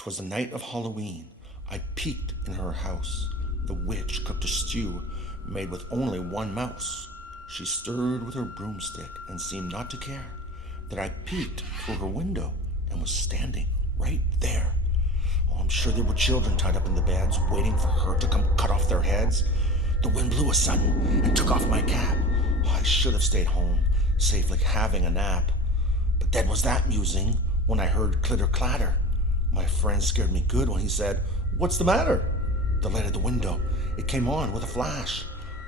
'Twas the night of Halloween. I peeked in her house. The witch cooked a stew made with only one mouse. She stirred with her broomstick and seemed not to care that I peeked through her window and was standing right there. Oh, I'm sure there were children tied up in the beds waiting for her to come cut off their heads. The wind blew a sudden and took off my cap. Oh, I should have stayed home, safely having a nap. But then was that musing when I heard clitter-clatter. My friend scared me good when he said, "What's the matter?" The light at the window, it came on with a flash.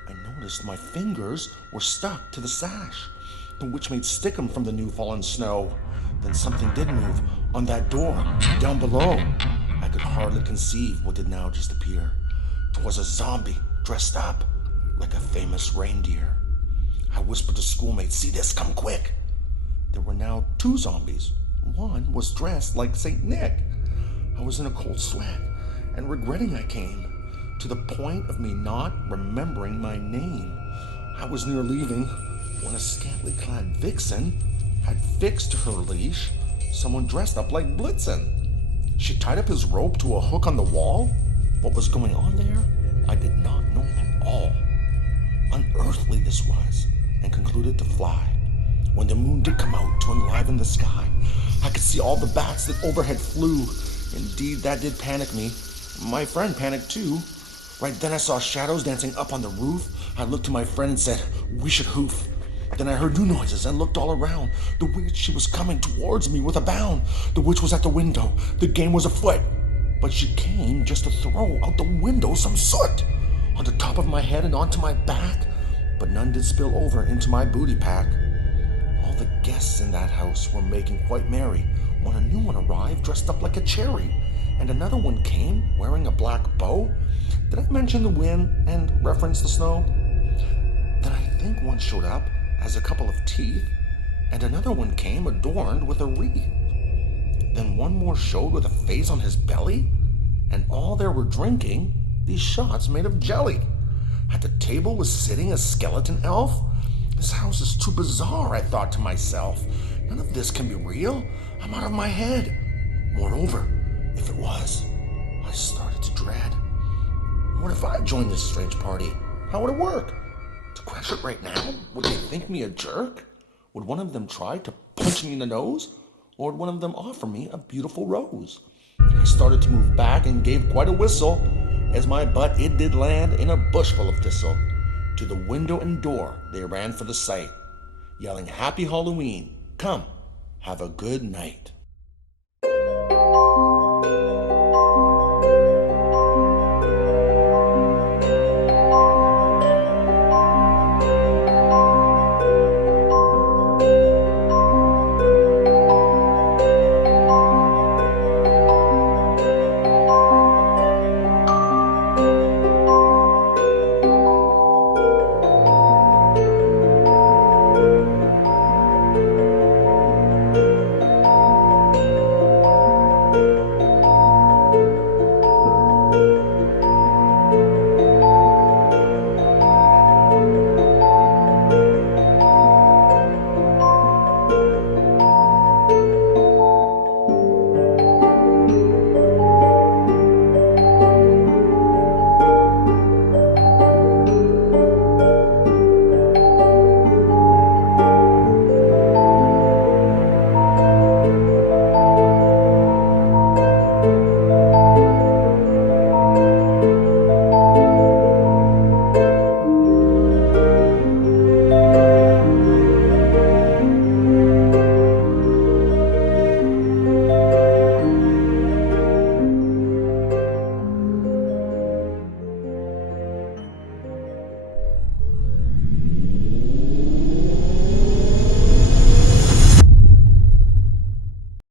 I noticed my fingers were stuck to the sash, the witch made stick 'em from the new fallen snow. Then something did move on that door down below. I could hardly conceive what did now just appear. 'Twas a zombie dressed up like a famous reindeer. I whispered to schoolmates, "See this, come quick." There were now two zombies. One was dressed like Saint Nick. I was in a cold sweat and regretting I came, to the point of me not remembering my name. I was near leaving when a scantily clad vixen had fixed to her leash someone dressed up like Blitzen. She tied up his rope to a hook on the wall. What was going on there, I did not know at all. Unearthly this was, and concluded to fly. When the moon did come out to enliven the sky, I could see all the bats that overhead flew. Indeed, that did panic me. My friend panicked too. Right then I saw shadows dancing up on the roof. I looked to my friend and said, "We should hoof." Then I heard new noises and looked all around. The witch, she was coming towards me with a bound. The witch was at the window. The game was afoot. But she came just to throw out the window some soot on the top of my head and onto my back. But none did spill over into my booty pack. All the guests in that house were making quite merry when a new one arrived dressed up like a cherry, and another one came wearing a black bow. Did I mention the wind and reference the snow? Then I think one showed up as a couple of teeth, and another one came adorned with a wreath. Then one more showed with a face on his belly, and all there were drinking these shots made of jelly. At the table was sitting a skeleton elf. This house is too bizarre, I thought to myself. None of this can be real. I'm out of my head. Moreover, if it was, I started to dread. What if I joined this strange party? How would it work? To crash it right now? Would they think me a jerk? Would one of them try to punch me in the nose? Or would one of them offer me a beautiful rose? I started to move back and gave quite a whistle, as my butt it did land in a bush full of thistle. To the window and door they ran for the sight, yelling, "Happy Halloween! Come, have a good night."